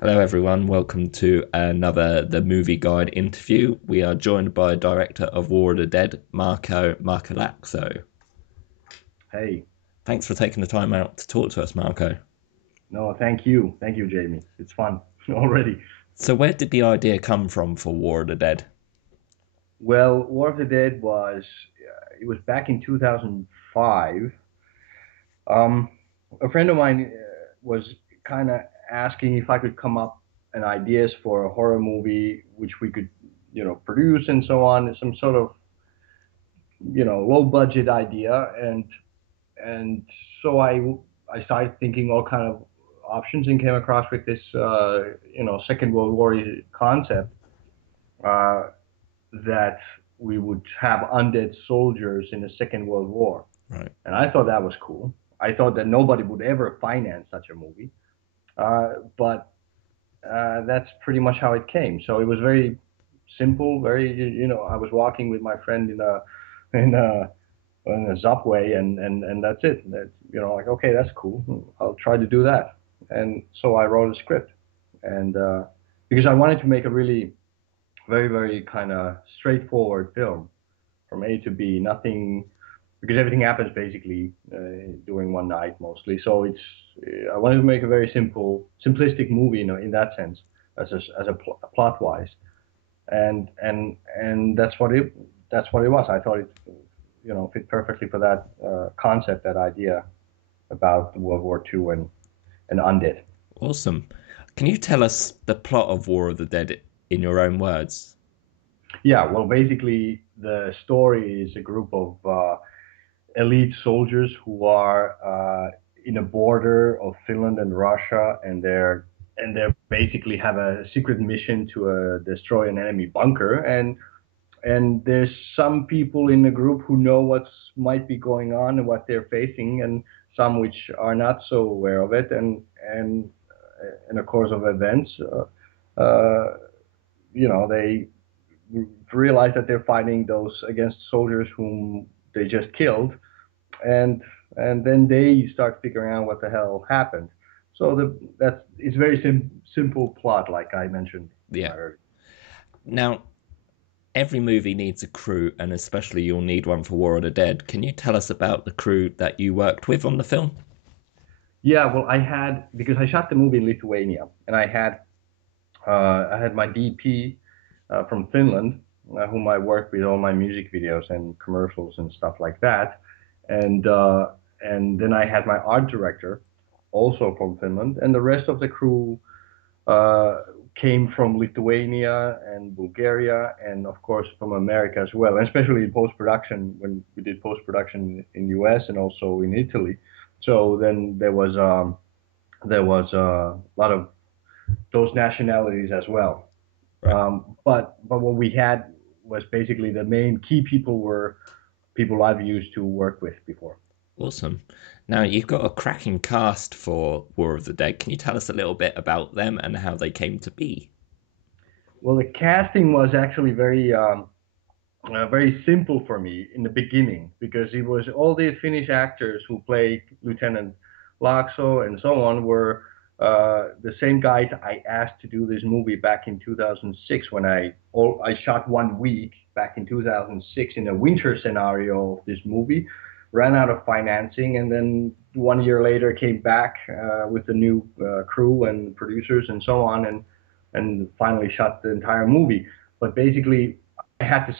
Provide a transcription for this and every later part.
Hello, everyone. Welcome to another The Movie Guide interview. We are joined by director of War of the Dead, Marko Mäkilaakso. Hey, Thanks for taking the time out to talk to us, Marko. no, thank you. Thank you, Jamie. It's fun already. So, where did the idea come from for War of the Dead? Well, War of the Dead it was back in 2005. Um, a friend of mine was kind of asking if I could come up and ideas for a horror movie which we could, produce and so on, some sort of, low budget idea. And so I started thinking all kind of options and came across with this, Second World War concept. Uh, that we would have undead soldiers in the Second World War. Right. And I thought that was cool. I thought that nobody would ever finance such a movie. But that's pretty much how it came. So it was very simple, I was walking with my friend in a, in a subway and that's it. Like, okay, that's cool. I'll try to do that. And so I wrote a script. And because I wanted to make a really very, very kind of straightforward film from A to B. Nothing because everything happens basically during one night mostly. So I wanted to make a very simplistic movie, in that sense, as a plot wise, and that's what it was. I thought it, fit perfectly for that concept, that idea about World War II and undead. Awesome. Can you tell us the plot of War of the Dead in your own words? Yeah, well, basically the story is a group of elite soldiers who are in a border of Finland and Russia, and they basically have a secret mission to destroy an enemy bunker. And there's some people in the group who know what might be going on and what they're facing, and some which are not so aware of it. And in the course of events, they realize that they're fighting those against soldiers whom they just killed, and and then they start figuring out what the hell happened. So that's it's very simple plot, like I mentioned Yeah. earlier. Now, every movie needs a crew, and especially you'll need one for War of the Dead. Can you tell us about the crew that you worked with on the film? Yeah, well, I had because I shot the movie in Lithuania, and I had my DP from Finland, whom I worked with all my music videos and commercials and stuff like that, and uh, and then I had my art director, also from Finland, and the rest of the crew uh, came from Lithuania and Bulgaria, and of course from America as well, and especially in post production when we did post production in US and also in Italy. So then there was a lot of those nationalities as well. Right. But what we had was basically the main key people were people I've used to work with before. Awesome. Now, you've got a cracking cast for War of the Dead. Can you tell us a little bit about them and how they came to be? Well, the casting was actually very simple for me in the beginning because it was all these Finnish actors who played Lieutenant Laakso and so on were the same guys I asked to do this movie back in 2006 when I shot 1 week back in 2006 in a winter scenario of this movie, ran out of financing, and then 1 year later came back with the new crew and producers and so on, and finally shot the entire movie. But basically, I had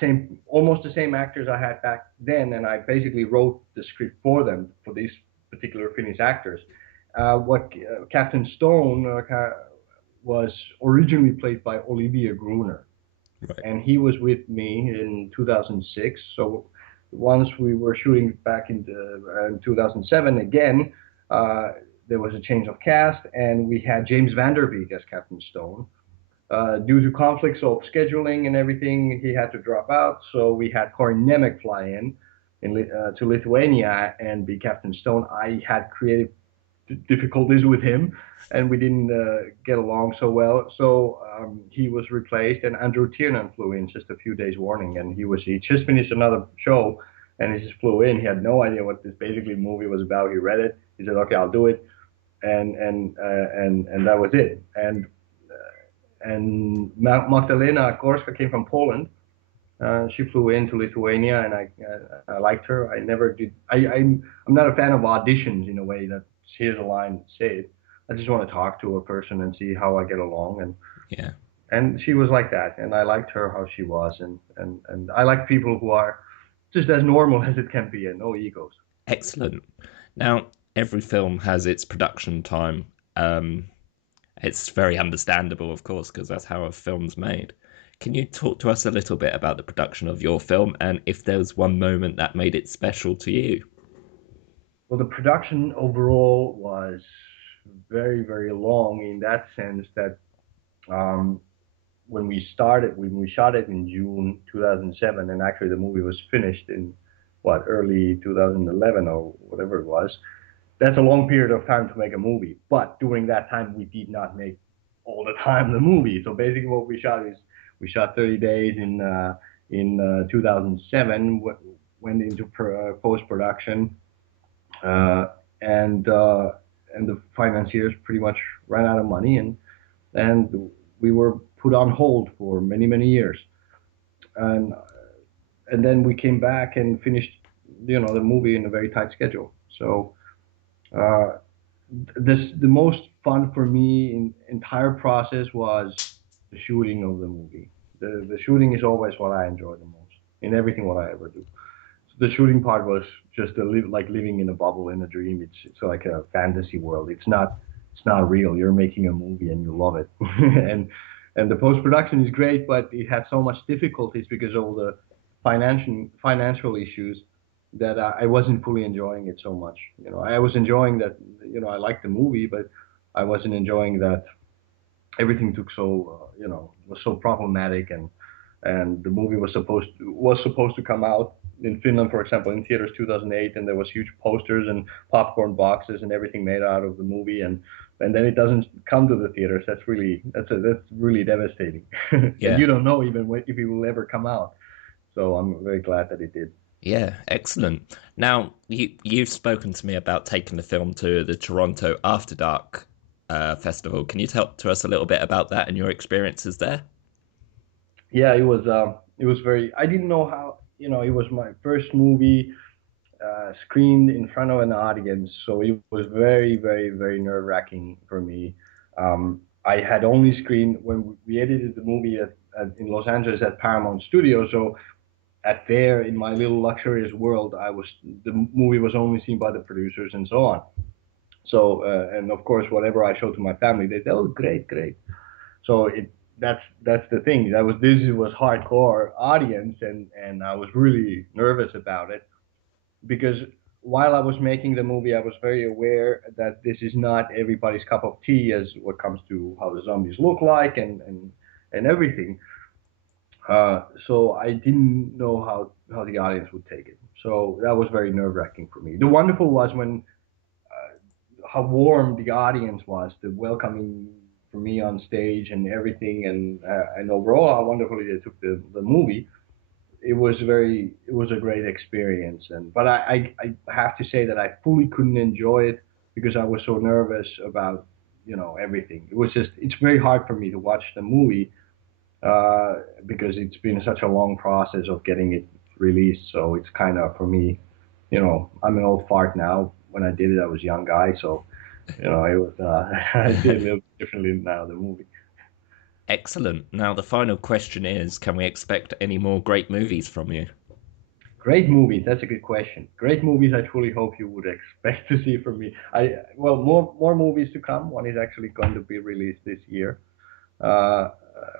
almost the same actors I had back then, and I basically wrote the script for them for these particular Finnish actors. What Captain Stone was originally played by Olivier Gruner, Right. and he was with me in 2006. So once we were shooting back in 2007 again, uh, there was a change of cast, and we had James Van Der Beek as Captain Stone. Due to conflicts of scheduling and everything, he had to drop out. So we had Corin Nemec fly to Lithuania and be Captain Stone. I had creative difficulties with him, and we didn't get along so well. So he was replaced, and Andrew Tiernan flew in just a few days warning, and he just finished another show, and he just flew in. He had no idea what this basically movie was about. He read it. He said, "Okay, I'll do it," and that was it. And and Magdalena Gorska came from Poland. She flew into Lithuania, and I liked her. I never did. I'm not a fan of auditions in a way that here's a line, say it. I just want to talk to a person and see how I get along, Yeah, and she was like that, and I liked her how she was, and I like people who are just as normal as it can be, and no egos. excellent. Now, every film has its production time. Um, it's very understandable, of course, because that's how a film's made. Can you talk to us a little bit about the production of your film and if there was one moment that made it special to you? Well, the production overall was very, very long in that sense that um, when we shot it in June 2007, and actually the movie was finished in what early 2011 or whatever it was. That's a long period of time to make a movie. But during that time, we did not make all the time the movie. So basically, what we shot is we shot 30 days in 2007, went into post production, uh, and uh, and the financiers pretty much ran out of money, and we were put on hold for many many years, and and then we came back and finished the movie in a very tight schedule. So uh, the most fun for me in entire process was the shooting of the movie. The shooting is always what I enjoy the most in everything what I ever do. So the shooting part was just like living in a bubble in a dream. It's like a fantasy world. It's not real. You're making a movie and you love it. And the post production is great, but it had so much difficulties because of all the financial issues that I wasn't fully enjoying it so much. I was enjoying that. I liked the movie, but I wasn't enjoying that everything took so was so problematic, and the movie was supposed to come out in Finland, for example, in theaters 2008, and there was huge posters and popcorn boxes and everything made out of the movie, and then it doesn't come to the theaters. That's really devastating, and Yeah, you don't know even if it will ever come out. So I'm very glad that it did. yeah, excellent. Now, you've spoken to me about taking the film to the Toronto After Dark festival. Can you tell to us a little bit about that and your experiences there? Yeah, it was very. I didn't know how. It was my first movie screened in front of an audience, so it was very, very, very nerve wracking for me. I had only screened when we edited the movie in Los Angeles at Paramount Studios. So at there, in my little luxurious world, the movie was only seen by the producers and so on. So and of course, whatever I showed to my family, they said, "Oh, great, great." So that's the thing. This was hardcore audience, and I was really nervous about it because while I was making the movie, I was very aware that this is not everybody's cup of tea as what comes to how the zombies look like and everything. So I didn't know how the audience would take it. So that was very nerve wracking for me. The wonderful was when how warm the audience was, the welcoming for me on stage and everything, and overall how wonderfully they took the movie. It was a great experience, but I have to say that I fully couldn't enjoy it because I was so nervous about everything. It's very hard for me to watch the movie because it's been such a long process of getting it released. So it's kind of for me, I'm an old fart now. When I did it, I was a young guy, so it was I see it a little differently now the movie. Excellent. Now, the final question is, can we expect any more great movies from you? Great movies. That's a good question. Great movies. I truly hope you would expect to see from me. More movies to come. One is actually going to be released this year.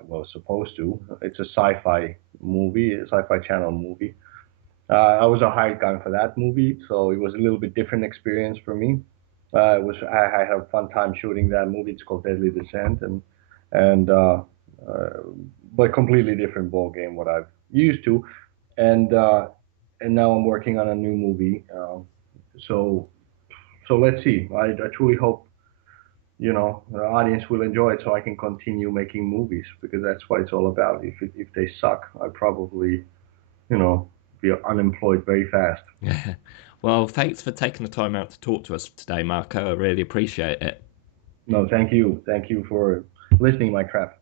Well, supposed to. It's a sci-fi movie, a sci-fi channel movie. I was a hired gun for that movie, so it was a little bit different experience for me. I had a fun time shooting that movie. It's called Deadly Descent, and but completely different ball game what I've used to, and uh, and now I'm working on a new movie. So so let's see. I truly hope the audience will enjoy it, so I can continue making movies because that's what it's all about. If they suck, I probably you know be unemployed very fast. Well, thanks for taking the time out to talk to us today, Marco. I really appreciate it. No, thank you for listening, my crap.